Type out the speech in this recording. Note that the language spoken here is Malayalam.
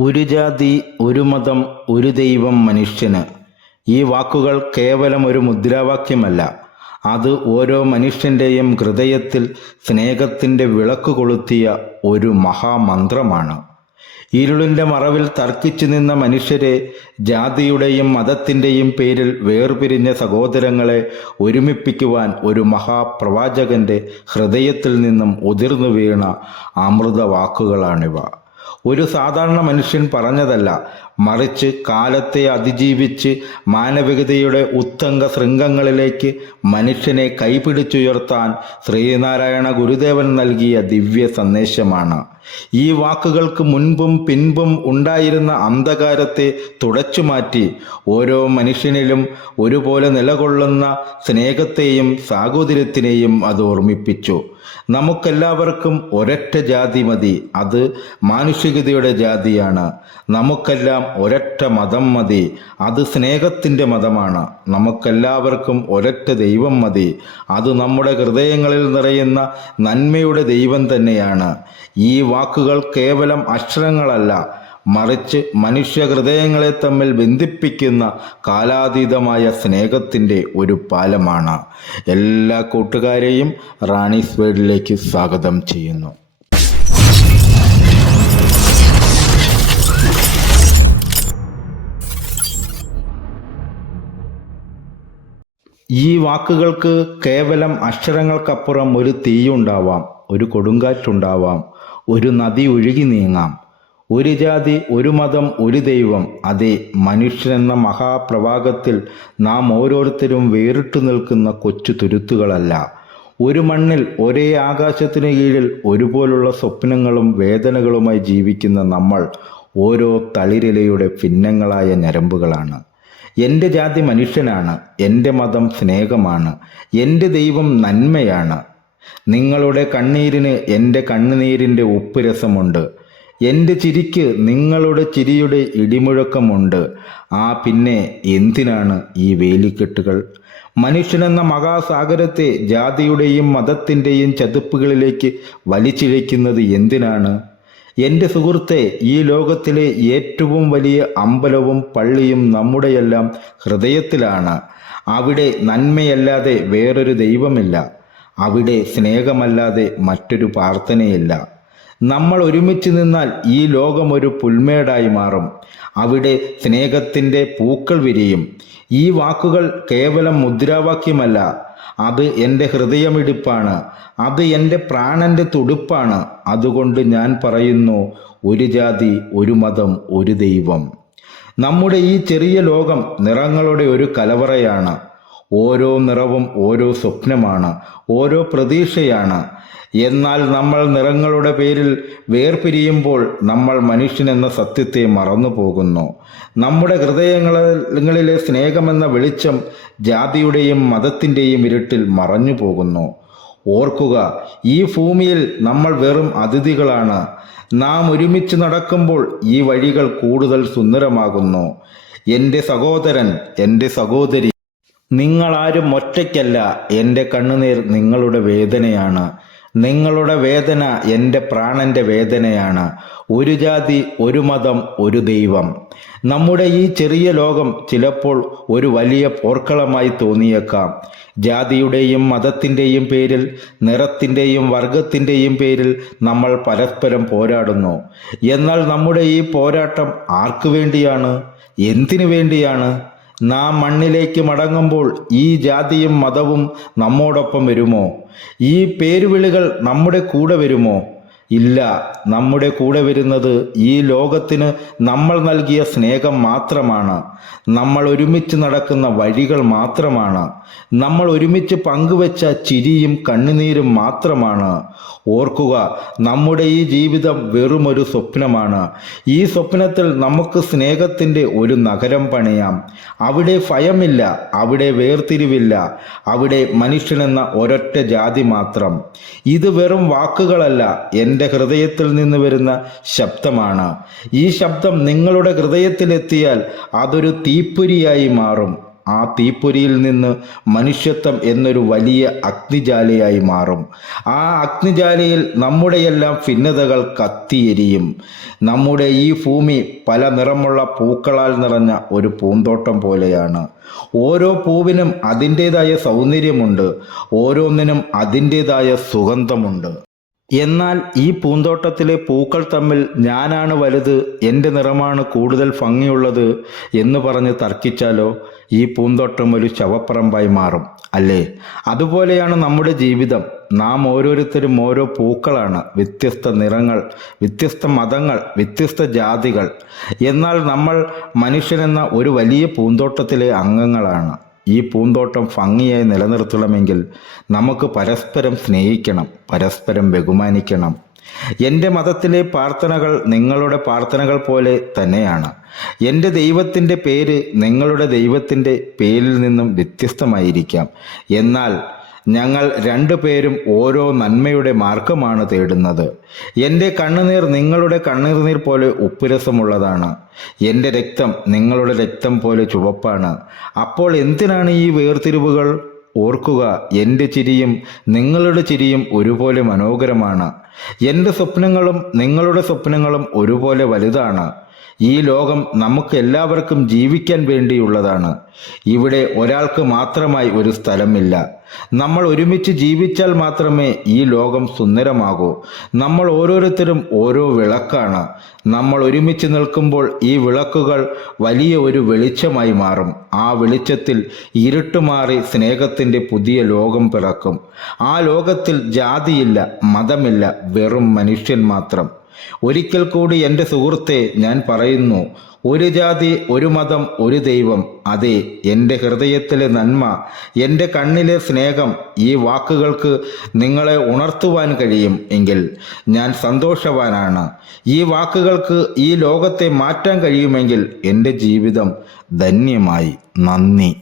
ഒരു ജാതി ഒരു മതം ഒരു ദൈവം മനുഷ്യന്. ഈ വാക്കുകൾ കേവലം ഒരു മുദ്രാവാക്യമല്ല. അത് ഓരോ മനുഷ്യന്റെയും ഹൃദയത്തിൽ സ്നേഹത്തിന്റെ വിളക്ക് കൊളുത്തിയ ഒരു മഹാമന്ത്രമാണ്. ഇരുളിന്റെ മറവിൽ തർക്കിച്ചു നിന്ന മനുഷ്യരെ ജാതിയുടെയും മതത്തിന്റെയും പേരിൽ വേർപിരിഞ്ഞ സഹോദരങ്ങളെ ഒരുമിപ്പിക്കുവാൻ ഒരു മഹാപ്രവാചകന്റെ ഹൃദയത്തിൽ നിന്നും ഉതിർന്നു വീണ അമൃത വാക്കുകളാണിവ ഒരു സാധാരണ മനുഷ്യൻ പറഞ്ഞതല്ല. മറിച്ച് കാലത്തെ അതിജീവിച്ച് മാനവികതയുടെ ഉത്തംഗ ശൃംഗങ്ങളിലേക്ക് മനുഷ്യനെ കൈപിടിച്ചുയർത്താൻ ശ്രീനാരായണ ഗുരുദേവൻ നൽകിയ ദിവ്യ സന്ദേശമാണ്. ഈ വാക്കുകൾക്ക് മുൻപും പിൻപും ഉണ്ടായിരുന്ന അന്ധകാരത്തെ തുടച്ചുമാറ്റി ഓരോ മനുഷ്യനിലും ഒരുപോലെ നിലകൊള്ളുന്ന സ്നേഹത്തെയും സാഹോദര്യത്തിനെയും അത് ഓർമ്മിപ്പിച്ചു. നമുക്കെല്ലാവർക്കും ഒരൊറ്റ ജാതി മതി. അത് മാനുഷികതയുടെ ജാതിയാണ്. നമുക്കെല്ലാം ഒരൊറ്റ മതം മതി. അത് സ്നേഹത്തിന്റെ മതമാണ്. നമുക്കെല്ലാവർക്കും ഒരൊറ്റ ദൈവം മതി. അത് നമ്മുടെ ഹൃദയങ്ങളിൽ നിറയുന്ന നന്മയുടെ ദൈവം തന്നെയാണ്. ഈ വാക്കുകൾ കേവലം അക്ഷരങ്ങളല്ല മറിച്ച് മനുഷ്യ ഹൃദയങ്ങളെ തമ്മിൽ ബന്ധിപ്പിക്കുന്ന കാലാതീതമായ സ്നേഹത്തിന്റെ ഒരു പാലമാണ്. എല്ലാ കൂട്ടുകാരെയും റാണീസ് വേൾഡിലേക്ക് സ്വാഗതം ചെയ്യുന്നു. ഈ വാക്കുകൾക്ക് കേവലം അക്ഷരങ്ങൾക്കപ്പുറം ഒരു തീയുണ്ടാവാം ഒരു കൊടുങ്കാറ്റുണ്ടാവാം ഒരു നദി ഒഴുകി നീങ്ങാം. ഒരു ജാതി ഒരു മതം ഒരു ദൈവം. അതെ മനുഷ്യനെന്ന മഹാപ്രവാഹത്തിൽ നാം ഓരോരുത്തരും വേറിട്ടു നിൽക്കുന്ന കൊച്ചു തുരുത്തുകളല്ല. ഒരു മണ്ണിൽ ഒരേ ആകാശത്തിനു കീഴിൽ ഒരുപോലുള്ള സ്വപ്നങ്ങളും വേദനകളുമായി ജീവിക്കുന്ന നമ്മൾ ഓരോ തളിരിലയുടെ ഭിന്നങ്ങളായ ഞരമ്പുകളാണ്. എന്റെ ജാതി മനുഷ്യനാണ് എന്റെ മതം സ്നേഹമാണ് എന്റെ ദൈവം നന്മയാണ്. നിങ്ങളുടെ കണ്ണീരിന് എന്റെ കണ്ണുനീരിന്റെ ഉപ്പുരസമുണ്ട്. എന്റെ ചിരിക്ക് നിങ്ങളുടെ ചിരിയുടെ ഇടിമുഴക്കമുണ്ട്. ആ പിന്നെ എന്തിനാണ് ഈ വേലിക്കെട്ടുകൾ? മനുഷ്യനെന്ന മഹാസാഗരത്തെ ജാതിയുടെയും മതത്തിന്റെയും ചതുപ്പുകളിലേക്ക് വലിച്ചിഴയ്ക്കുന്നത് എന്തിനാണ്? എന്റെ സുഹൃത്തെ ഈ ലോകത്തിലെ ഏറ്റവും വലിയ അമ്പലവും പള്ളിയും നമ്മുടെയെല്ലാം ഹൃദയത്തിലാണ്. അവിടെ നന്മയല്ലാതെ വേറൊരു ദൈവമില്ല. അവിടെ സ്നേഹമല്ലാതെ മറ്റൊരു പ്രാർത്ഥനയില്ല. നമ്മൾ ഒരുമിച്ച് നിന്നാൽ ഈ ലോകം ഒരു പുൽമേടായി മാറും. അവിടെ സ്നേഹത്തിന്റെ പൂക്കൾ വിരിയും. ഈ വാക്കുകൾ കേവലം മുദ്രാവാക്യമല്ല. അത് എന്റെ ഹൃദയമിടിപ്പാണ്. അത് എന്റെ പ്രാണന്റെ തുടുപ്പാണ്. അതുകൊണ്ട് ഞാൻ പറയുന്നു ഒരു ജാതി ഒരു മതം ഒരു ദൈവം. നമ്മുടെ ഈ ചെറിയ ലോകം നിറങ്ങളുടെ ഒരു കലവറയാണ്. ഓരോ നിറവും ഓരോ സ്വപ്നമാണ് ഓരോ പ്രതീക്ഷയാണ്. എന്നാൽ നമ്മൾ നിറങ്ങളുടെ പേരിൽ വേർപിരിയുമ്പോൾ നമ്മൾ മനുഷ്യനെന്ന സത്യത്തെ മറന്നു പോകുന്നു നമ്മുടെ ഹൃദയങ്ങളിലെ സ്നേഹമെന്ന വെളിച്ചം ജാതിയുടെയും മതത്തിന്റെയും ഇരുട്ടിൽ മറഞ്ഞു പോകുന്നു ഓർക്കുക ഈ ഭൂമിയിൽ നമ്മൾ വെറും അതിഥികളാണ്. നാം ഒരുമിച്ച് നടക്കുമ്പോൾ ഈ വഴികൾ കൂടുതൽ സുന്ദരമാകുന്നു. എന്റെ സഹോദരൻ എന്റെ സഹോദരി. നിങ്ങളാരും ഒറ്റയ്ക്കല്ല. എന്റെ കണ്ണുനീർ നിങ്ങളുടെ വേദനയാണ്. നിങ്ങളുടെ വേദന എന്റെ പ്രാണന്റെ വേദനയാണ്. ഒരു ജാതി ഒരു മതം ഒരു ദൈവം. നമ്മുടെ ഈ ചെറിയ ലോകം ചിലപ്പോൾ ഒരു വലിയ പോർക്കളമായി തോന്നിയേക്കാം. ജാതിയുടെയും മതത്തിന്റെയും പേരിൽ നിറത്തിന്റെയും വർഗത്തിന്റെയും പേരിൽ നമ്മൾ പരസ്പരം പോരാടുന്നു. എന്നാൽ നമ്മുടെ ഈ പോരാട്ടം ആർക്കു വേണ്ടിയാണ്? എന്തിനു വേണ്ടിയാണ്? നാം മണ്ണിലേക്ക് മടങ്ങുമ്പോൾ ഈ ജാതിയും മതവും നമ്മോടൊപ്പം വരുമോ? ഈ പേരുവിളികൾ നമ്മുടെ കൂടെ വരുമോ? ഇല്ല. നമ്മുടെ കൂടെ വരുന്നത് ഈ ലോകത്തിന് നമ്മൾ നൽകിയ സ്നേഹം മാത്രമാണ്. നമ്മൾ ഒരുമിച്ച് നടക്കുന്ന വഴികൾ മാത്രമാണ്. നമ്മൾ ഒരുമിച്ച് പങ്കുവെച്ച ചിരിയും കണ്ണുനീരും മാത്രമാണ്. ഓർക്കുക നമ്മുടെ ഈ ജീവിതം വെറുമൊരു സ്വപ്നമാണ്. ഈ സ്വപ്നത്തിൽ നമുക്ക് സ്നേഹത്തിന്റെ ഒരു നഗരം പണിയാം. അവിടെ ഭയമില്ല അവിടെ വേർതിരിവില്ല. അവിടെ മനുഷ്യനെന്ന ഒരൊറ്റ ജാതി മാത്രം. ഇത് വെറും വാക്കുകളല്ല. എന്റെ ഹൃദയത്തിൽ നിന്ന് വരുന്ന ശബ്ദമാണ്. ഈ ശബ്ദം നിങ്ങളുടെ ഹൃദയത്തിലെത്തിയാൽ അതൊരു തീപ്പൊരിയായി മാറും. ആ തീപ്പൊരിയിൽ നിന്ന് മനുഷ്യത്വം എന്നൊരു വലിയ അഗ്നിജാലയായി മാറും. ആ അഗ്നിജാലയിൽ നമ്മുടെയെല്ലാം ഭിന്നതകൾ കത്തിയെരിയും. നമ്മുടെ ഈ ഭൂമി പല നിറമുള്ള പൂക്കളാൽ നിറഞ്ഞ ഒരു പൂന്തോട്ടം പോലെയാണ്. ഓരോ പൂവിനും അതിന്റേതായ സൗന്ദര്യമുണ്ട്. ഓരോന്നിനും അതിന്റേതായ സുഗന്ധമുണ്ട്. എന്നാൽ ഈ പൂന്തോട്ടത്തിലെ പൂക്കൾ തമ്മിൽ ഞാനാണ് വലുത് എന്റെ നിറമാണ് കൂടുതൽ ഭംഗിയുള്ളത് എന്ന് പറഞ്ഞ് തർക്കിച്ചാലോ ഈ പൂന്തോട്ടം ഒരു ശവപ്പറമ്പായി മാറും അല്ലേ? അതുപോലെയാണ് നമ്മുടെ ജീവിതം. നാം ഓരോരുത്തരും ഓരോ പൂക്കളാണ്. വ്യത്യസ്ത നിറങ്ങൾ വ്യത്യസ്ത മതങ്ങൾ വ്യത്യസ്ത ജാതികൾ. എന്നാൽ നമ്മൾ മനുഷ്യനെന്ന ഒരു വലിയ പൂന്തോട്ടത്തിലെ അംഗങ്ങളാണ്. ഈ പൂന്തോട്ടം ഭംഗിയായി നിലനിർത്തണമെങ്കിൽ നമുക്ക് പരസ്പരം സ്നേഹിക്കണം പരസ്പരം ബഹുമാനിക്കണം. എന്റെ മതത്തിലെ പ്രാർത്ഥനകൾ നിങ്ങളുടെ പ്രാർത്ഥനകൾ പോലെ തന്നെയാണ്. എന്റെ ദൈവത്തിന്റെ പേര് നിങ്ങളുടെ ദൈവത്തിന്റെ പേരിൽ നിന്നും വ്യത്യസ്തമായിരിക്കാം. എന്നാൽ ഞങ്ങൾ രണ്ടുപേരും ഓരോ നന്മയുടെ മാർഗമാണ് തേടുന്നത്. എന്റെ കണ്ണുനീർ നിങ്ങളുടെ കണ്ണുനീർ പോലെ ഉപ്പുരസമുള്ളതാണ്. എന്റെ രക്തം നിങ്ങളുടെ രക്തം പോലെ ചുവപ്പാണ്. അപ്പോൾ എന്തിനാണ് ഈ വേർതിരിവുകൾ? ഓർക്കുക എന്റെ ചിരിയും നിങ്ങളുടെ ചിരിയും ഒരുപോലെ മനോഹരമാണ്. എന്റെ സ്വപ്നങ്ങളും നിങ്ങളുടെ സ്വപ്നങ്ങളും ഒരുപോലെ വലുതാണ്. ഈ ലോകം നമുക്ക് എല്ലാവർക്കും ജീവിക്കാൻ വേണ്ടിയുള്ളതാണ്. ഇവിടെ ഒരാൾക്ക് മാത്രമായി ഒരു സ്ഥലമില്ല. നമ്മൾ ഒരുമിച്ച് ജീവിച്ചാൽ മാത്രമേ ഈ ലോകം സുന്ദരമാകൂ. നമ്മൾ ഓരോരുത്തരും ഓരോ വിളക്കാണ്. നമ്മൾ ഒരുമിച്ച് നിൽക്കുമ്പോൾ ഈ വിളക്കുകൾ വലിയ ഒരു വെളിച്ചമായി മാറും. ആ വെളിച്ചത്തിൽ ഇരുട്ടുമാറി സ്നേഹത്തിന്റെ പുതിയ ലോകം പിറക്കും. ആ ലോകത്തിൽ ജാതിയില്ല മതമില്ല വെറും മനുഷ്യൻ മാത്രം. ഒരിക്കൽ കൂടി എന്റെ സുഹൃത്തെ ഞാൻ പറയുന്നു ഒരു ജാതി ഒരു മതം ഒരു ദൈവം. അതെ എന്റെ ഹൃദയത്തിലെ നന്മ എന്റെ കണ്ണിലെ സ്നേഹം ഈ വാക്കുകൾക്ക് നിങ്ങളെ ഉണർത്തുവാൻ കഴിയും എങ്കിൽ ഞാൻ സന്തോഷവാനാണ്. ഈ വാക്കുകൾക്ക് ഈ ലോകത്തെ മാറ്റാൻ കഴിയുമെങ്കിൽ എന്റെ ജീവിതം ധന്യമായി. നന്ദി.